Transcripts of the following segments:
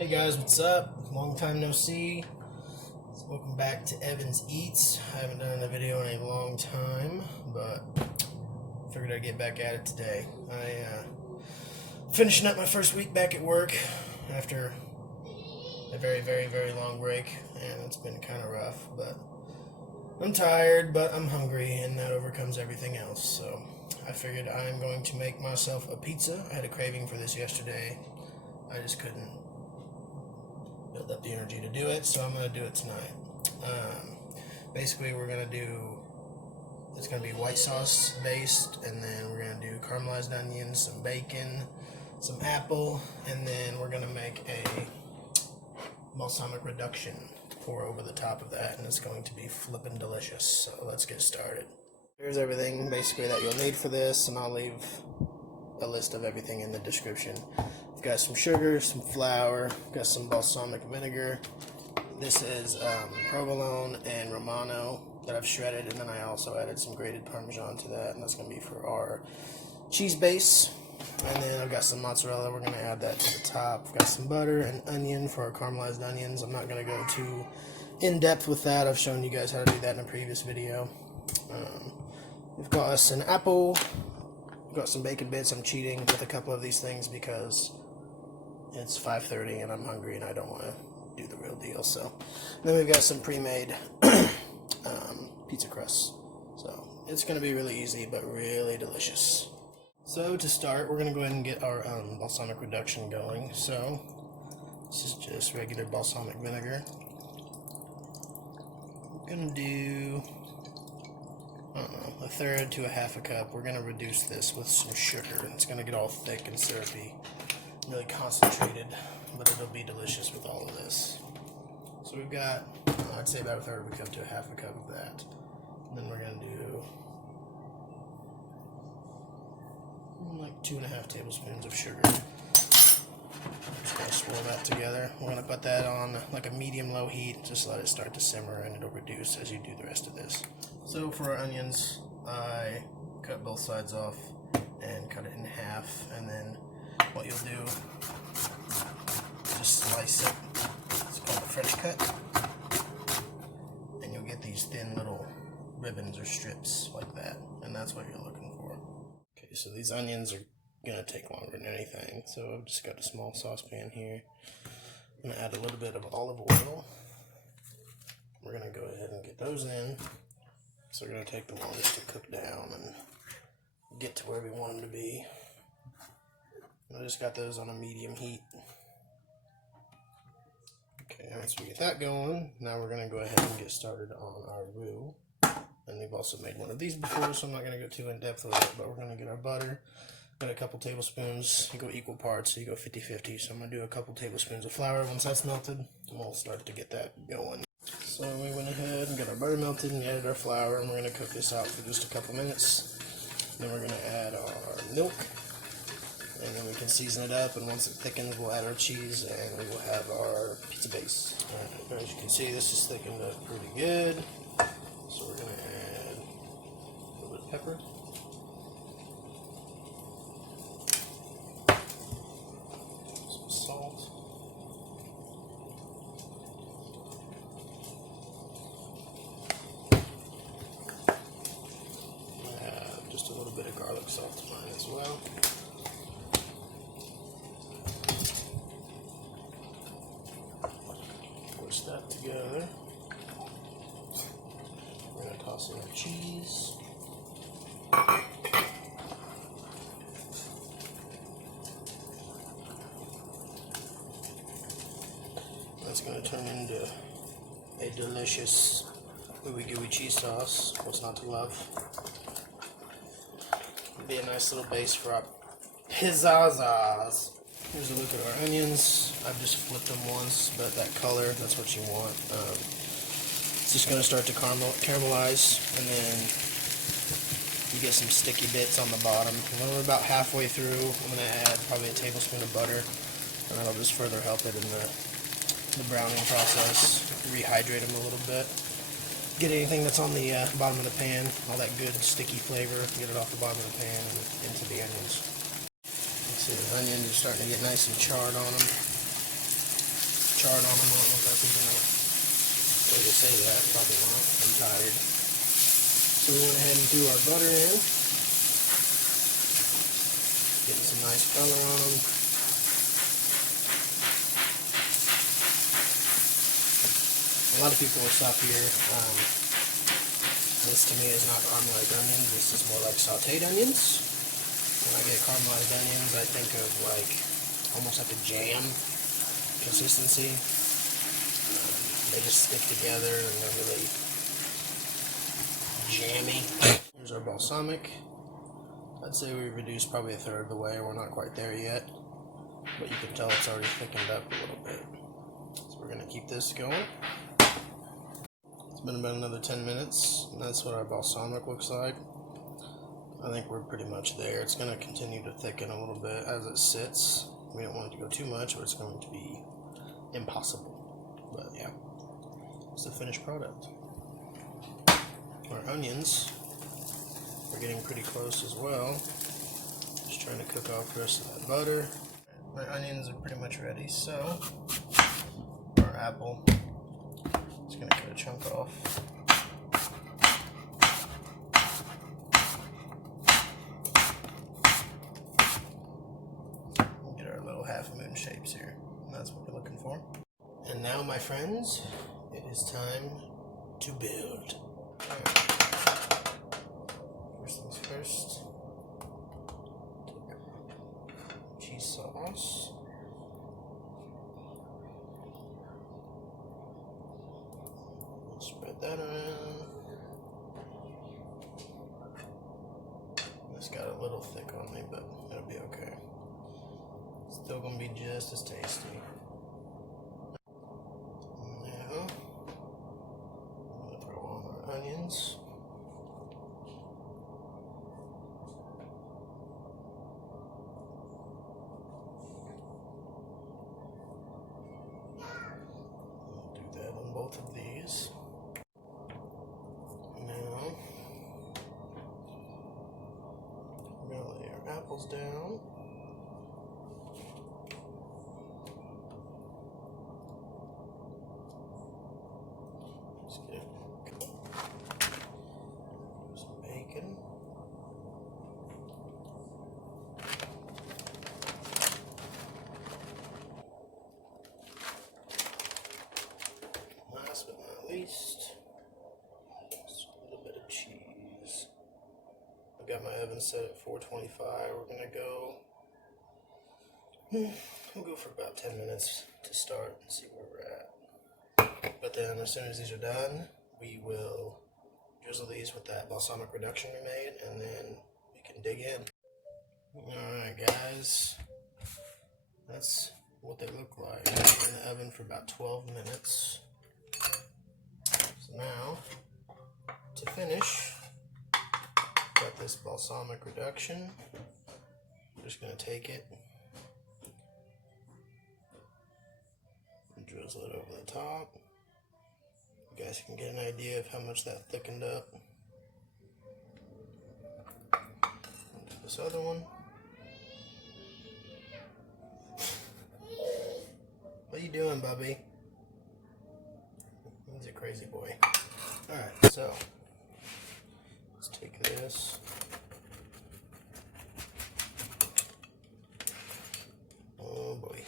Hey guys, what's up? Long time no see. So welcome back to Evans Eats. I haven't done a video in a long time, but figured I'd get back at it today. Finishing up my first week back at work after a very long break, and it's been kind of rough, but I'm tired, but I'm hungry, and that overcomes everything else. So I figured I'm going to make myself a pizza. I had a craving for this yesterday. I just couldn't build up the energy to do it, so I'm going to do it tonight. Basically, it's going to be white sauce based, and then we're going to do caramelized onions, some bacon, some apple, and then we're going to make a balsamic reduction to pour over the top of that, and it's going to be flippin' delicious. So let's get started. Here's everything basically that you'll need for this, and I'll leave a list of everything in the description. I've got some sugar, some flour, got some balsamic vinegar. This is provolone and romano that I've shredded, and then I also added some grated parmesan to that, and that's going to be for our cheese base. And then I've got some mozzarella. We're going to add that to the top. I've got some butter and onion for our caramelized onions. I'm not going to go too in-depth with that. I've shown you guys how to do that in a previous video. We've got us an apple. We've got some bacon bits. I'm cheating with a couple of these things because it's 5:30 and I'm hungry and I don't want to do the real deal. So then we've got some pre-made pizza crust. So it's going to be really easy but really delicious. So to start, we're going to go ahead and get our balsamic reduction going. So this is just regular balsamic vinegar. We're going to do, I don't know, 1/3 to 1/2 cup. We're going to reduce this with some sugar. It's going to get all thick and syrupy, really concentrated, but it'll be delicious with all of this. So we've got, I'd say about 1/3 cup to 1/2 cup of that. And then we're going to do like 2.5 tablespoons of sugar. Just going to swirl that together. We're going to put that on like a medium-low heat. Just let it start to simmer, and it'll reduce as you do the rest of this. So for our onions, I cut both sides off and cut it in half, and then what you'll do, just slice it. It's called a French cut, and you'll get these thin little ribbons or strips like that, and that's what you're looking for. Okay, so these onions are gonna take longer than anything, so I've just got a small saucepan here. I'm gonna add a little bit of olive oil. We're gonna go ahead and get those in. So they're gonna take the longest to cook down and get to where we want them to be. I just got those on a medium heat. Okay, once we get that going, now we're going to go ahead and get started on our roux. And we've also made one of these before, so I'm not going to go too in depth with it, but we're going to get our butter. Got a couple tablespoons. You go equal parts, so you go 50-50. So I'm going to do a couple tablespoons of flour once that's melted, and we'll start to get that going. So we went ahead and got our butter melted and added our flour, and we're going to cook this out for just a couple minutes. Then we're going to add our milk. And then we can season it up, and once it thickens, we'll add our cheese, and we will have our pizza base. As you can see, this is thickened up pretty good. So we're going to add a little bit of pepper. Some salt. Just a little bit of garlic salt to mine as well. That together. We're going to toss in our cheese. That's going to turn into a delicious ooey gooey cheese sauce. What's not to love? It'll be a nice little base for our pizzazz. Here's a look at our onions. I've just flipped them once, but that color, that's what you want. It's just going to start to caramelize, and then you get some sticky bits on the bottom. When we're about halfway through, I'm going to add probably a tablespoon of butter, and that'll just further help it in the browning process. Rehydrate them a little bit. Get anything that's on the bottom of the pan, all that good sticky flavor, get it off the bottom of the pan and into the onions. See, the onions are starting to get nice and charred on them. charred on them. I don't know if that's even a way to say that. Probably not. I'm tired. So we went ahead and threw our butter in. Getting some nice color on them. A lot of people will stop here. This to me is not caramelized onions. This is more like sauteed onions. When I get caramelized onions, I think of like almost like a jam consistency. They just stick together and they're really jammy. Here's our balsamic. I'd say we reduced probably a third of the way. We're not quite there yet, but you can tell it's already thickened up a little bit. So we're gonna keep this going. It's been about another 10 minutes, and that's what our balsamic looks like. I think we're pretty much there. It's going to continue to thicken a little bit as it sits. We don't want it to go too much or it's going to be impossible. But yeah, it's the finished product. Our onions are getting pretty close as well. Just trying to cook off the rest of that butter. My onions are pretty much ready, so our apple. Just going to cut a chunk off. Half moon shapes here. That's what we're looking for. And now, my friends, it is time to build. First things first. Cheese sauce. Spread that around. This got a little thick on me, but it'll be okay. Still gonna be just as tasty. Now, I'm gonna throw on our onions. I'll do that on both of these. Now, we're gonna lay our apples down. Some bacon. Last but not least, just a little bit of cheese. I've got my oven set at 425. We're gonna go. We'll go for about 10 minutes to start and see where we're at. But then as soon as these are done, we will drizzle these with that balsamic reduction we made, and then we can dig in. Alright guys, that's what they look like. In the oven for about 12 minutes. So now, to finish, got this balsamic reduction. I'm just going to take it and drizzle it over the top. You guys can get an idea of how much that thickened up. Into this other one. What are you doing, Bubby? He's a crazy boy. Alright, so let's take this. Oh boy.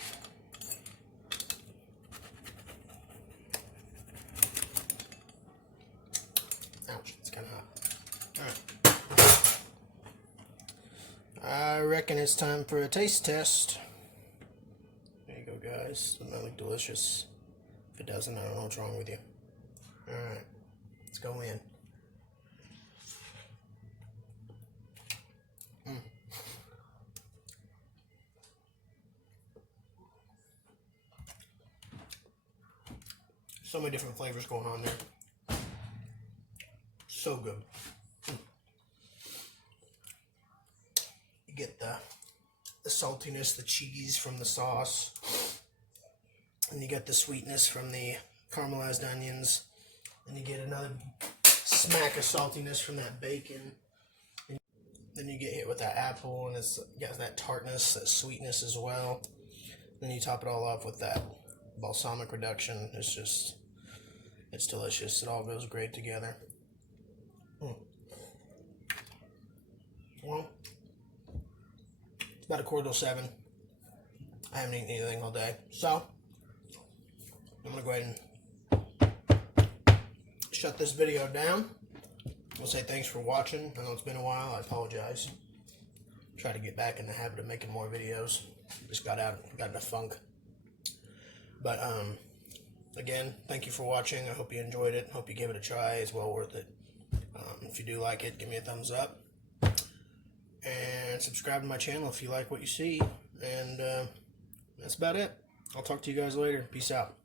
Ouch, it's kind of hot. Alright. I reckon it's time for a taste test. There you go, guys. Doesn't that look delicious? If it doesn't, I don't know what's wrong with you. Alright, let's go in. So many different flavors going on there. So good. You get the saltiness, the cheese from the sauce, and you get the sweetness from the caramelized onions, and you get another smack of saltiness from that bacon. And then you get hit with that apple, and it's got that tartness, that sweetness as well. Then you top it all off with that balsamic reduction. It's delicious. It all goes great together. Well, it's about 6:45. I haven't eaten anything all day, so I'm gonna go ahead and shut this video down. I'll say thanks for watching. I know it's been a while. I apologize. Try to get back in the habit of making more videos. Just got in a funk. But again, thank you for watching. I hope you enjoyed it. Hope you give it a try. It's well worth it. If you do like it, give me a thumbs up. And subscribe to my channel if you like what you see. And that's about it. I'll talk to you guys later. Peace out.